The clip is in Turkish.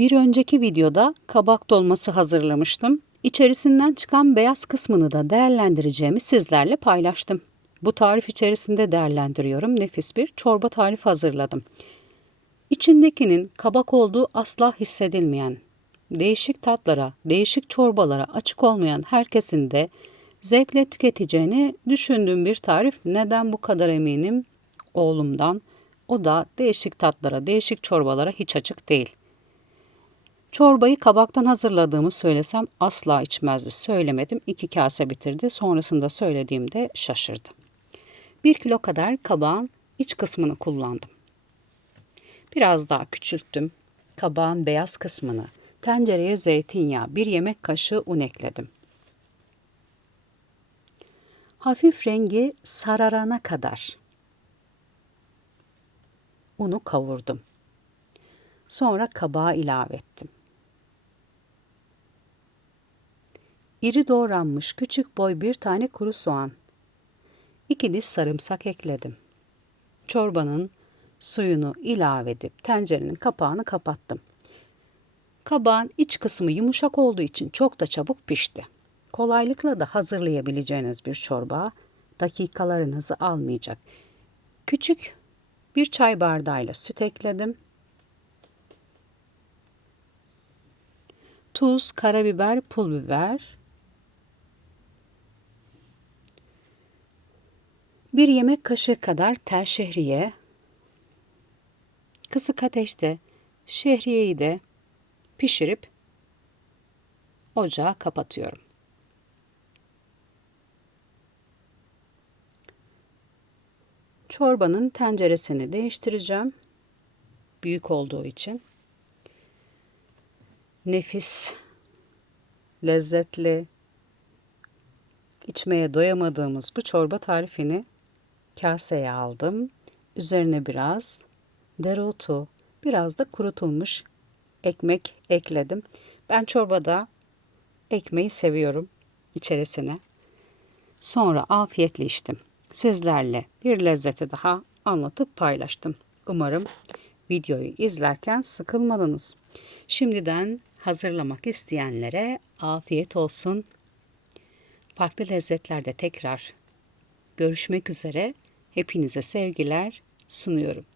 Bir önceki videoda kabak dolması hazırlamıştım. İçerisinden çıkan beyaz kısmını da değerlendireceğimi sizlerle paylaştım. Bu tarif içerisinde değerlendiriyorum. Nefis bir çorba tarifi hazırladım. İçindekinin kabak olduğu asla hissedilmeyen, değişik tatlara, değişik çorbalara açık olmayan herkesin de zevkle tüketeceğini düşündüğüm bir tarif. Neden bu kadar eminim? Oğlumdan. O da değişik tatlara, değişik çorbalara hiç açık değil. Çorbayı kabaktan hazırladığımı söylesem asla içmezdi. Söylemedim. İki kase bitirdi. Sonrasında söylediğimde şaşırdı. Bir kilo kadar kabağın iç kısmını kullandım. Biraz daha küçülttüm. Kabağın beyaz kısmını. Tencereye zeytinyağı, bir yemek kaşığı un ekledim. Hafif rengi sararana kadar unu kavurdum. Sonra kabağı ilave ettim. İri doğranmış küçük boy bir tane kuru soğan. İki diş sarımsak ekledim. Çorbanın suyunu ilave edip tencerenin kapağını kapattım. Kabağın iç kısmı yumuşak olduğu için çok da çabuk pişti. Kolaylıkla da hazırlayabileceğiniz bir çorba dakikalarınızı almayacak. Küçük bir çay bardağıyla süt ekledim. Tuz, karabiber, pul biber. Bir yemek kaşığı kadar tel şehriye. Kısık ateşte şehriyeyi de pişirip ocağı kapatıyorum. Çorbanın tenceresini değiştireceğim. Büyük olduğu için. Nefis, lezzetli, içmeye doyamadığımız bu çorba tarifini kaseye aldım. Üzerine biraz dereotu, biraz da kurutulmuş ekmek ekledim. Ben çorbada ekmeği seviyorum içerisine. Sonra afiyetle içtim. Sizlerle bir lezzeti daha anlatıp paylaştım. Umarım videoyu izlerken sıkılmadınız. Şimdiden hazırlamak isteyenlere afiyet olsun. Farklı lezzetlerde tekrar görüşmek üzere. Hepinize sevgiler sunuyorum.